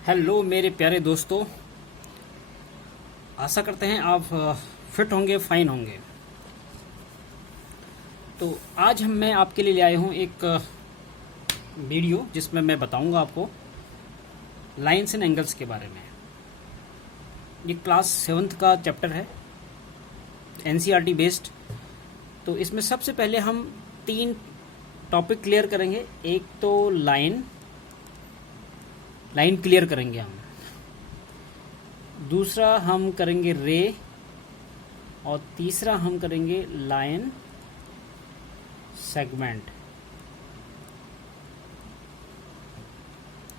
Hello मेरे प्यारे दोस्तों, आशा करते हैं आप फिट होंगे, फाइन होंगे। तो आज मैं आपके लिए ले आया हूँ एक वीडियो जिसमें मैं बताऊंगा आपको लाइन्स एंड एंगल्स के बारे में। ये क्लास 7th का चैप्टर है, एनसीईआरटी बेस्ड। तो इसमें सबसे पहले हम 3 टॉपिक क्लियर करेंगे। एक तो लाइन क्लियर करेंगे हम, दूसरा हम करेंगे रे, और तीसरा हम करेंगे लाइन सेगमेंट।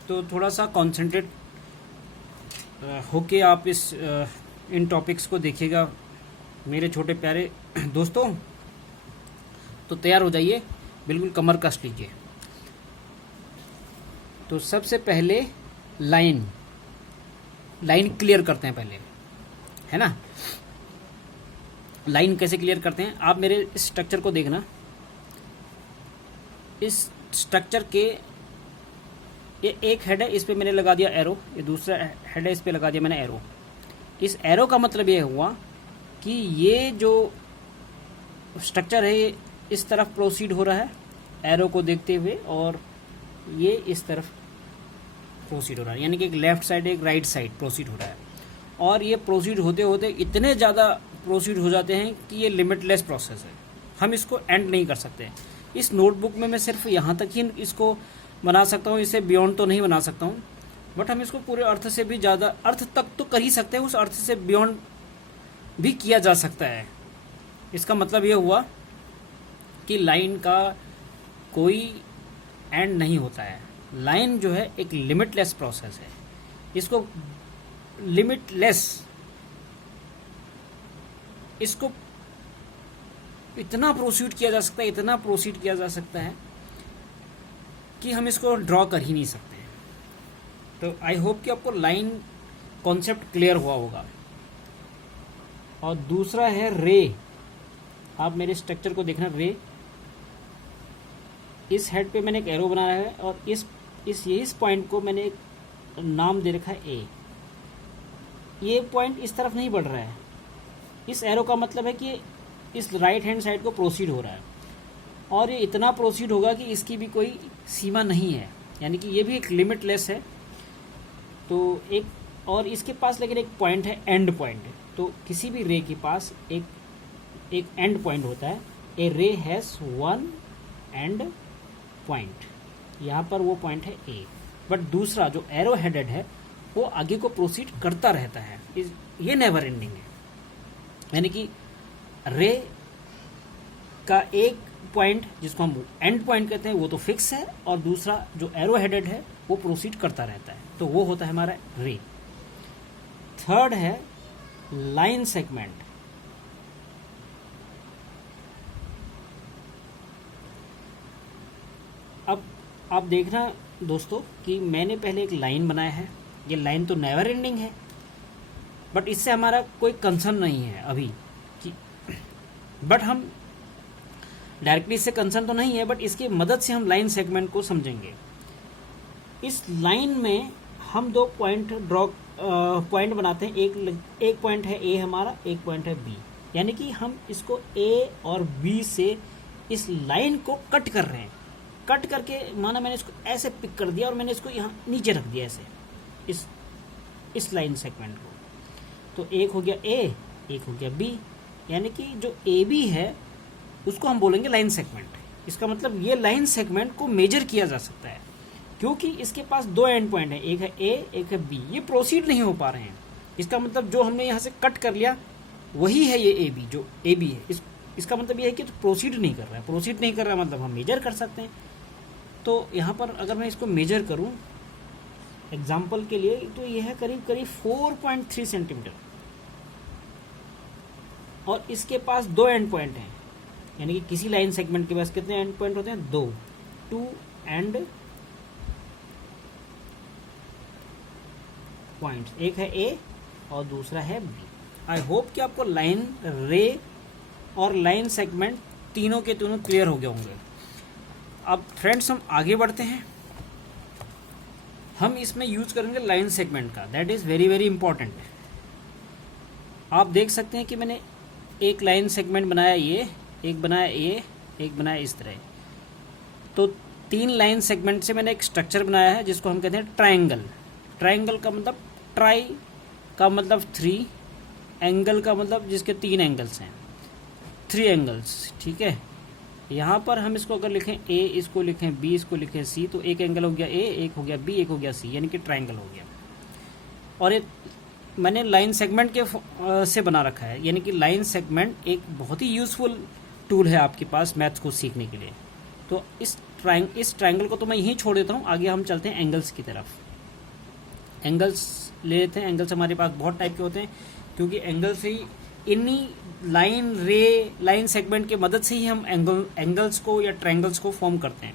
तो थोड़ा सा कॉन्सेंट्रेट होके आप इन टॉपिक्स को देखिएगा मेरे छोटे प्यारे दोस्तों। तो तैयार हो जाइए, बिल्कुल कमर कस लीजिए। तो सबसे पहले लाइन क्लियर करते हैं पहले, है ना। लाइन कैसे क्लियर करते हैं, आप मेरे इस स्ट्रक्चर को देखना। इस स्ट्रक्चर के ये एक हेड है, इस पे मैंने लगा दिया एरो। ये दूसरा हेड है, इस पे लगा दिया मैंने एरो। इस एरो का मतलब ये हुआ कि ये जो स्ट्रक्चर है ये इस तरफ प्रोसीड हो रहा है एरो को देखते हुए, और ये इस तरफ प्रोसीड हो रहा है, यानी कि एक लेफ्ट साइड एक राइट साइड प्रोसीड हो रहा है। और ये प्रोसीड होते होते इतने ज़्यादा प्रोसीड हो जाते हैं कि ये लिमिटलेस प्रोसेस है, हम इसको एंड नहीं कर सकते। इस नोटबुक में मैं सिर्फ यहाँ तक ही इसको बना सकता हूँ, इससे बियॉन्ड तो नहीं बना सकता हूँ। बट हम इसको पूरे अर्थ से भी ज़्यादा, अर्थ तक तो कर ही सकते हैं, उस अर्थ से बियॉन्ड भी किया जा सकता है। इसका मतलब ये हुआ कि लाइन का कोई एंड नहीं होता है। लाइन जो है एक लिमिटलेस प्रोसेस है, इसको लिमिटलेस, इसको इतना प्रोसीड किया जा सकता है, इतना प्रोसीड किया जा सकता है कि हम इसको ड्रॉ कर ही नहीं सकते। तो आई होप कि आपको लाइन कॉन्सेप्ट क्लियर हुआ होगा। और दूसरा है रे। आप मेरे स्ट्रक्चर को देखना, रे, इस हेड पे मैंने एक एरो बनाया है, और इस पॉइंट को मैंने एक नाम दे रखा है ए। ये पॉइंट इस तरफ नहीं बढ़ रहा है, इस एरो का मतलब है कि इस राइट हैंड साइड को प्रोसीड हो रहा है, और ये इतना प्रोसीड होगा कि इसकी भी कोई सीमा नहीं है, यानी कि ये भी एक लिमिटलेस है। तो एक और इसके पास लेकिन एक पॉइंट है, एंड पॉइंट है। तो किसी भी रे के पास एक एंड पॉइंट होता है। ए रे हैज़ वन एंड पॉइंट, यहाँ पर वो पॉइंट है ए। बट दूसरा जो एरो हेडेड है वो आगे को प्रोसीड करता रहता है, ये नेवर एंडिंग है। यानी कि रे का एक पॉइंट जिसको हम एंड पॉइंट कहते हैं वो तो फिक्स है, और दूसरा जो एरो हेडेड है वो प्रोसीड करता रहता है, तो वो होता है हमारा रे। थर्ड है लाइन सेगमेंट। अब आप देखना दोस्तों कि मैंने पहले एक लाइन बनाया है। ये लाइन तो नेवर एंडिंग है, बट इससे हमारा कोई कंसर्न नहीं है अभी कि, बट हम डायरेक्टली इससे कंसर्न तो नहीं है, बट इसकी मदद से हम लाइन सेगमेंट को समझेंगे। इस लाइन में हम 2 पॉइंट बनाते हैं। एक पॉइंट है ए हमारा, एक पॉइंट है बी, यानी कि हम इसको ए और बी से इस लाइन को कट कर रहे हैं। कट करके माना मैंने इसको ऐसे पिक कर दिया और मैंने इसको यहाँ नीचे रख दिया ऐसे, इस लाइन सेगमेंट को। तो एक हो गया ए, एक हो गया बी, यानी कि जो ए बी है उसको हम बोलेंगे लाइन सेगमेंट। इसका मतलब ये लाइन सेगमेंट को मेजर किया जा सकता है, क्योंकि इसके पास 2 एंड पॉइंट है, एक है ए, एक है बी। ये प्रोसीड नहीं हो पा रहे हैं। इसका मतलब जो हमने यहाँ से कट कर लिया वही है ये ए बी, जो ए बी है। इसका मतलब ये है कि तो प्रोसीड नहीं कर रहा है। प्रोसीड नहीं कर रहा है मतलब हम मेजर कर सकते हैं। तो यहाँ पर अगर मैं इसको मेजर करूँ एग्जाम्पल के लिए, तो यह है करीब 4.3 सेंटीमीटर, और इसके पास 2 एंड पॉइंट हैं। यानी कि किसी लाइन सेगमेंट के पास कितने एंड पॉइंट होते हैं? 2 एंड पॉइंट्स, एक है ए और दूसरा है बी। आई होप कि आपको लाइन रे और लाइन सेगमेंट तीनों के तीनों क्लियर हो गए होंगे। अब फ्रेंड्स हम आगे बढ़ते हैं। हम इसमें यूज करेंगे लाइन सेगमेंट का, that is very very important. आप देख सकते हैं कि मैंने एक लाइन सेगमेंट बनाया, ये एक बनाया, ये एक बनाया, इस तरह। तो 3 लाइन सेगमेंट से मैंने एक स्ट्रक्चर बनाया है जिसको हम कहते हैं ट्रायंगल। ट्रायंगल का मतलब ट्राई का मतलब 3, एंगल का मतलब जिसके 3 एंगल्स हैं, 3 एंगल्स, ठीक है। यहाँ पर हम इसको अगर लिखें ए, इसको लिखें बी, इसको लिखें सी, तो एक एंगल हो गया ए, एक हो गया बी, एक हो गया सी, यानी कि ट्रायंगल हो गया। और ये मैंने लाइन सेगमेंट के से बना रखा है, यानी कि लाइन सेगमेंट एक बहुत ही यूज़फुल टूल है आपके पास मैथ्स को सीखने के लिए। तो इस ट्रायंगल को तो मैं यहीं छोड़ देता हूँ, आगे हम चलते हैं एंगल्स की तरफ। एंगल्स ले लेते हैं। एंगल्स हमारे पास बहुत टाइप के होते हैं, क्योंकि एंगल से ही, इन्हीं लाइन सेगमेंट के मदद से ही हम एंगल्स को या ट्रायंगल्स को फॉर्म करते हैं।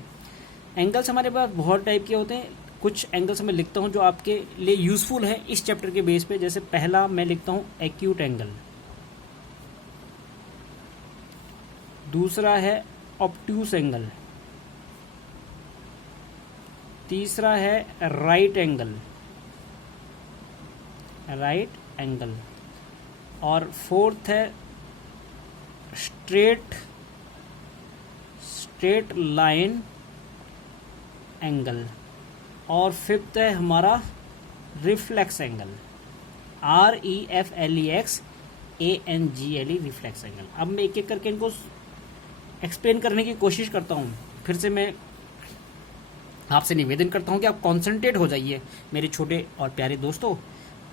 एंगल्स हमारे पास बहुत टाइप के होते हैं। कुछ एंगल्स मैं लिखता हूँ जो आपके लिए यूजफुल है इस चैप्टर के बेस पे। जैसे पहला मैं लिखता हूँ एक्यूट एंगल, दूसरा है ऑब्ट्यूस एंगल, तीसरा है राइट एंगल, और फोर्थ है स्ट्रेट लाइन एंगल, और फिफ्थ है हमारा reflex angle, REFLEXANGLE, reflex angle. अब मैं एक एक करके इनको एक्सप्लेन करने की कोशिश करता हूँ। फिर से मैं आपसे निवेदन करता हूँ कि आप कॉन्सेंट्रेट हो जाइए मेरे छोटे और प्यारे दोस्तों।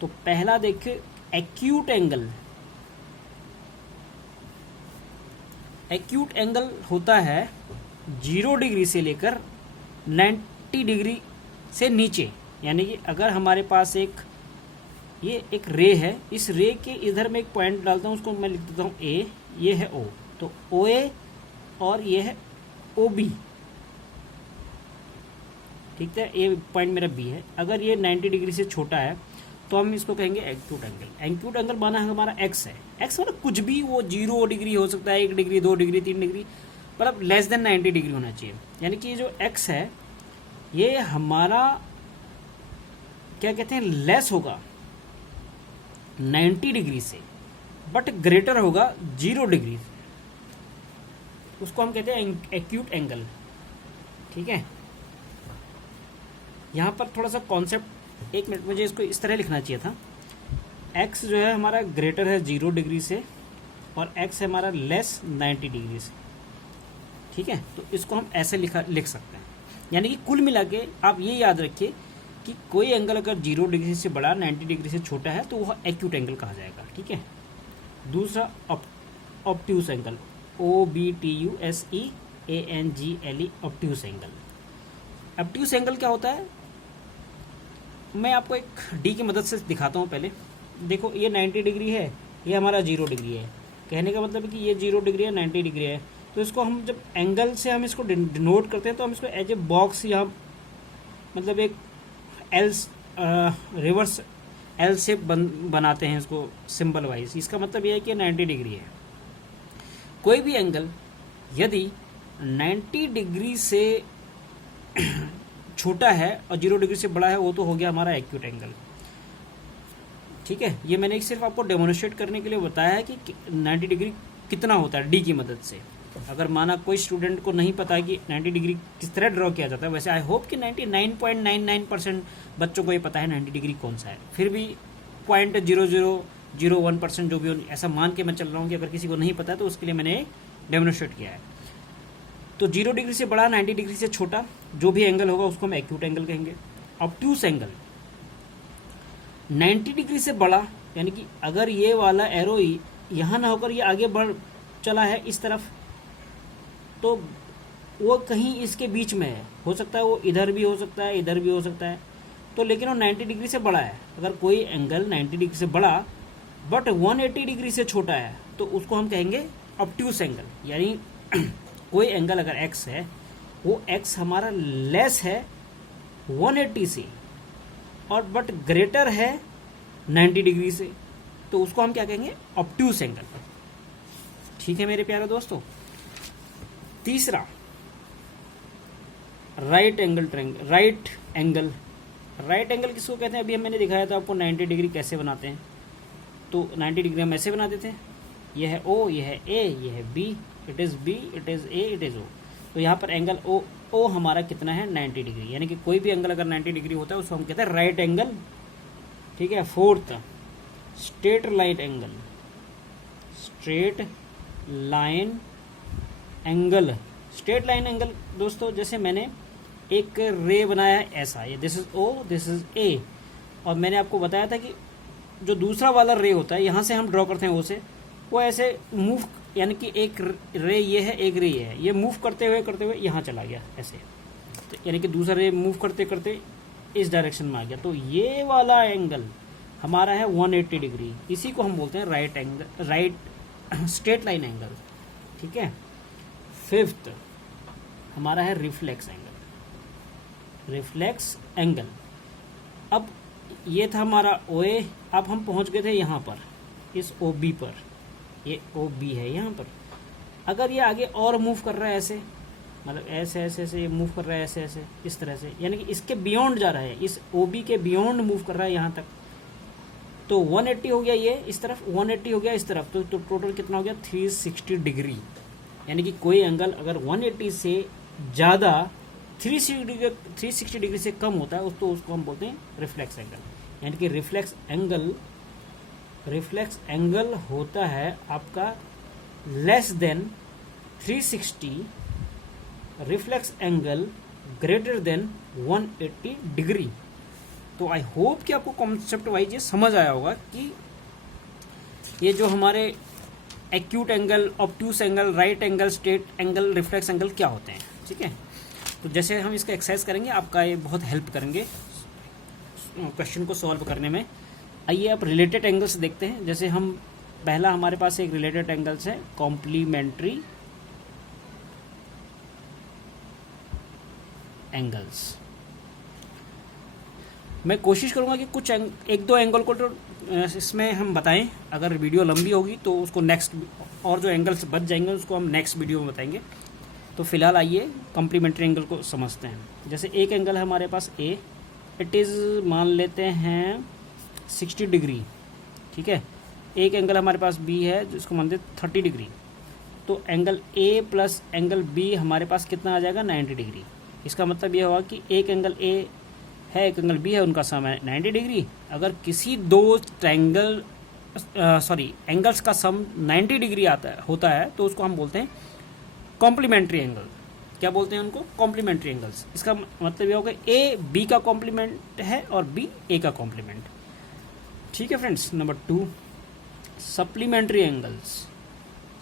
तो पहला देखिए एक्यूट एंगल। एक्यूट एंगल होता है 0 डिग्री से लेकर 90 डिग्री से नीचे। यानी कि अगर हमारे पास ये एक रे है, इस रे के इधर मैं एक पॉइंट डालता हूँ, उसको मैं लिख देता हूँ ए, ये है ओ, तो OA और ये है OB, ठीक है। ये पॉइंट मेरा बी है। अगर ये 90 डिग्री से छोटा है तो हम इसको कहेंगे एक्यूट एंगल। एक्यूट एंगल माना हमारा एक्स है। एक्स मतलब कुछ भी, वो 0 डिग्री हो सकता है, 1 डिग्री, 2 डिग्री, 3 डिग्री, मतलब लेस देन 90 डिग्री होना चाहिए। यानी कि ये जो एक्स है ये हमारा क्या कहते हैं, लेस होगा 90 डिग्री से, बट ग्रेटर होगा 0 डिग्री से। उसको हम कहते हैं एक्यूट एंगल, ठीक है। यहाँ पर थोड़ा सा कॉन्सेप्ट, 1 मिनट, मुझे इसको इस तरह लिखना चाहिए था। x जो है हमारा ग्रेटर है 0 डिग्री से, और x है हमारा लेस 90 डिग्री से, ठीक है। तो इसको हम ऐसे लिख सकते हैं। यानी कि कुल मिला के आप ये याद रखिए कि कोई एंगल अगर 0 डिग्री से बड़ा, 90 डिग्री से छोटा है, तो वह एक्यूट एंगल कहा जाएगा, ठीक है। दूसरा obtuse angle, OBTUSEANGLE, obtuse angle. Obtuse angle क्या होता है, मैं आपको एक डी की मदद से दिखाता हूँ। पहले देखो, ये 90 डिग्री है, ये हमारा 0 डिग्री है। कहने का मतलब है कि ये 0 डिग्री है, 90 डिग्री है। तो इसको हम जब एंगल से हम इसको डिनोट करते हैं, तो हम इसको एज ए बॉक्स या मतलब एक रिवर्स एल शेप बनाते हैं इसको सिंबल वाइज। इसका मतलब ये है कि 90 डिग्री है। कोई भी एंगल यदि 90 डिग्री से छोटा है और 0 डिग्री से बड़ा है, वो तो हो गया हमारा एक्यूट एंगल, ठीक है। ये मैंने सिर्फ आपको डेमोन्स्ट्रेट करने के लिए बताया है कि 90 डिग्री कितना होता है डी की मदद से। अगर माना कोई स्टूडेंट को नहीं पता है कि 90 डिग्री किस तरह ड्रॉ किया जाता है, वैसे आई होप कि 99.99% बच्चों को ये पता है 90 डिग्री कौन सा है। फिर भी 0.0001% जो भी हो, ऐसा मान के मैं चल रहा हूँ कि अगर किसी को नहीं पता है तो उसके लिए मैंने डेमोन्स्ट्रेट किया है। तो 0 डिग्री से बड़ा, 90 डिग्री से छोटा जो भी एंगल होगा उसको हम एक्यूट एंगल कहेंगे। ऑब्ट्यूस एंगल 90 डिग्री से बड़ा, यानी कि अगर ये वाला एरो यहाँ ना होकर ये आगे बढ़ चला है इस तरफ, तो वो कहीं इसके बीच में है। हो सकता है वो इधर भी हो सकता है, इधर भी हो सकता है, तो लेकिन वो 90 डिग्री से बड़ा है। अगर कोई एंगल 90 डिग्री से बड़ा बट 180 डिग्री से छोटा है, तो उसको हम कहेंगे ऑब्ट्यूस एंगल। यानी कोई एंगल अगर x है, वो x हमारा लेस है 180 से और बट ग्रेटर है 90 डिग्री से, तो उसको हम क्या कहेंगे, ऑब्ट्यूस एंगल, ठीक है मेरे प्यारे दोस्तों। तीसरा राइट एंगल राइट एंगल किसको कहते हैं? अभी मैंने दिखाया था आपको 90 डिग्री कैसे बनाते हैं। तो 90 डिग्री हम ऐसे बना देते हैं, ये है O, ये है A, ये है B, it is B, it is A, it is O। तो यहाँ पर एंगल O हमारा कितना है? 90 डिग्री। यानी कि कोई भी एंगल अगर 90 डिग्री होता है उसको हम कहते हैं राइट एंगल। ठीक है। Fourth, straight line angle. Straight line angle. Straight line angle दोस्तों, जैसे मैंने एक रे बनाया है ऐसा, ये this is O, this is A, और मैंने आपको बताया था कि जो दूसरा वाला रे होता है, यहाँ से हम ड्रॉ करते हैं O से, वो ऐसे मूव, यानी कि एक रे ये है, एक रे ये है, ये मूव करते हुए यहाँ चला गया ऐसे, तो यानी कि दूसरा रे मूव करते करते इस डायरेक्शन में आ गया। तो ये वाला एंगल हमारा है 180 डिग्री। इसी को हम बोलते हैं right angle, right straight line angle. ठीक है। फिफ्थ हमारा है रिफ्लेक्स एंगल। रिफ्लेक्स एंगल, अब ये था हमारा OA, अब हम पहुंच गए थे यहाँ पर इस OB पर, ये OB है यहाँ पर। अगर ये आगे और मूव कर रहा है ऐसे, मतलब ऐसे ऐसे ऐसे ये मूव कर रहा है ऐसे ऐसे इस तरह से, यानी कि इसके बियॉन्ड जा रहा है, इस OB के बियॉन्ड मूव कर रहा है यहाँ तक, तो 180 हो गया ये इस तरफ, 180 हो गया इस तरफ, तो टोटल कितना हो गया? 360 डिग्री। यानी कि कोई एंगल अगर 180 से ज़्यादा 360 डिग्री से कम होता है तो उसको हम बोलते हैं रिफ्लेक्स एंगल। यानी कि रिफ्लेक्स एंगल होता है आपका less than 360, reflex angle greater than 180 degree. तो आई होप कि आपको कॉन्सेप्ट वाइज ये समझ आया होगा कि ये जो हमारे acute angle, obtuse angle, right angle, straight angle, reflex angle क्या होते हैं। ठीक है। तो जैसे हम इसका एक्सरसाइज करेंगे, आपका ये बहुत हेल्प करेंगे क्वेश्चन को सॉल्व करने में। आइए आप रिलेटेड एंगल्स देखते हैं। जैसे हम पहला हमारे पास एक रिलेटेड एंगल्स है कॉम्प्लीमेंट्री एंगल्स। मैं कोशिश करूंगा कि कुछ एक दो एंगल को तो इसमें हम बताएं, अगर वीडियो लंबी होगी तो उसको नेक्स्ट, और जो एंगल्स बच जाएंगे उसको हम नेक्स्ट वीडियो में बताएंगे। तो फिलहाल आइए कॉम्प्लीमेंट्री एंगल को समझते हैं। जैसे एक एंगल है हमारे पास A, इट इज़ मान लेते हैं 60 डिग्री। ठीक है। एक एंगल हमारे पास B है जिसको मानते हैं 30 डिग्री। तो angle A plus angle B हमारे पास कितना आ जाएगा? 90 डिग्री। इसका मतलब यह हुआ कि एक एंगल A है, एक एंगल B है, उनका सम है 90 डिग्री। अगर किसी दो एंगल्स का सम 90 डिग्री होता है तो उसको हम बोलते हैं कॉम्प्लीमेंट्री एंगल। क्या बोलते हैं उनको? Complementary angles. इसका मतलब ये होगा A B का कॉम्प्लीमेंट है और B A का कॉम्प्लीमेंट। ठीक है friends. Number 2, supplementary angles.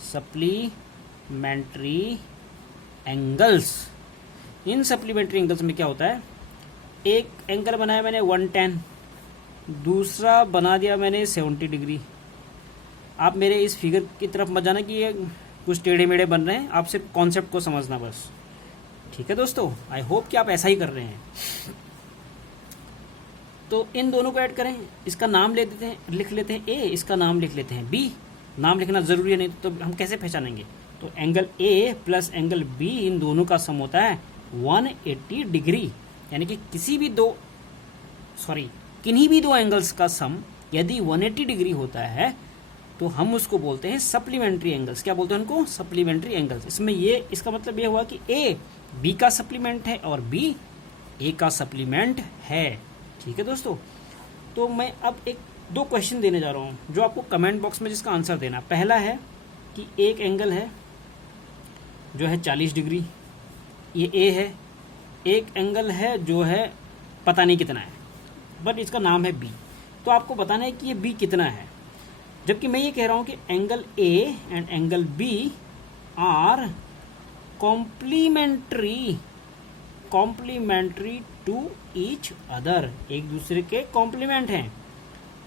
Supplementary angles, इन सप्लीमेंट्री एंगल्स में क्या होता है? एक एंगल बनाया मैंने 110, दूसरा बना दिया मैंने 70 डिग्री। आप मेरे इस फिगर की तरफ मत जाना कि ये कुछ टेढ़े मेढ़े बन रहे हैं, आप सिर्फ कॉन्सेप्ट को समझना बस। ठीक है दोस्तों, आई होप कि आप ऐसा ही कर रहे हैं। तो इन दोनों को ऐड करें, इसका नाम लिख लेते हैं A, इसका नाम लिख लेते हैं B। नाम लिखना ज़रूरी है, नहीं तो हम कैसे पहचानेंगे? तो angle A plus angle B, इन दोनों का सम होता है 180 डिग्री। यानी कि किन्हीं भी दो एंगल्स का सम यदि 180 डिग्री होता है तो हम उसको बोलते हैं सप्लीमेंट्री एंगल्स। क्या बोलते हैं उनको? Supplementary angles. इसमें ये, इसका मतलब ये हुआ कि A B का सप्लीमेंट है और B A का सप्लीमेंट है। ठीक है दोस्तों। तो मैं अब दो क्वेश्चन देने जा रहा हूँ जो आपको कमेंट बॉक्स में जिसका आंसर देना। पहला है कि एक एंगल है जो है 40 डिग्री, ये A है। एक एंगल है जो है पता नहीं कितना है, बट इसका नाम है B। तो आपको बताना है कि ये B कितना है। जबकि मैं ये कह रहा हूँ कि angle A and angle B are complementary to each other, एक दूसरे के कॉम्प्लीमेंट हैं।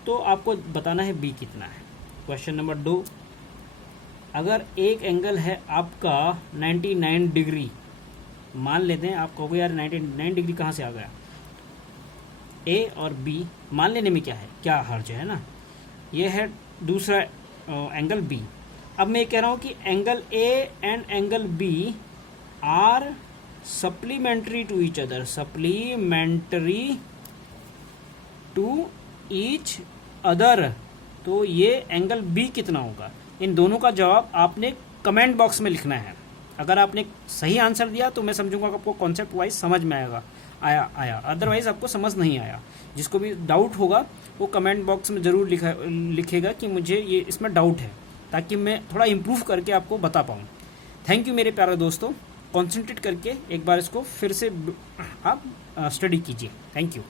तो आपको बताना है B कितना है। क्वेश्चन नंबर 2, अगर एक एंगल है आपका 99 डिग्री, मान लेते हैं, आप कहोगे यार 99 डिग्री कहाँ से आ गया? A और B मान लेने में क्या हर्ज है ना। ये है दूसरा एंगल B। अब मैं कह रहा हूँ कि angle A and angle B are supplementary to each other, supplementary to each other, तो ये एंगल बी कितना होगा? इन दोनों का जवाब आपने कमेंट बॉक्स में लिखना है। अगर आपने सही आंसर दिया तो मैं समझूंगा कि आपको कॉन्सेप्ट वाइज समझ में आया, अदरवाइज आपको समझ नहीं आया। जिसको भी डाउट होगा वो कमेंट बॉक्स में ज़रूर लिखेगा कि मुझे ये इसमें डाउट है, ताकि मैं थोड़ा इम्प्रूव करके आपको बता पाऊँ। थैंक यू मेरे प्यारे दोस्तों, कॉन्सेंट्रेट करके एक बार इसको फिर से आप स्टडी कीजिए। Thank you.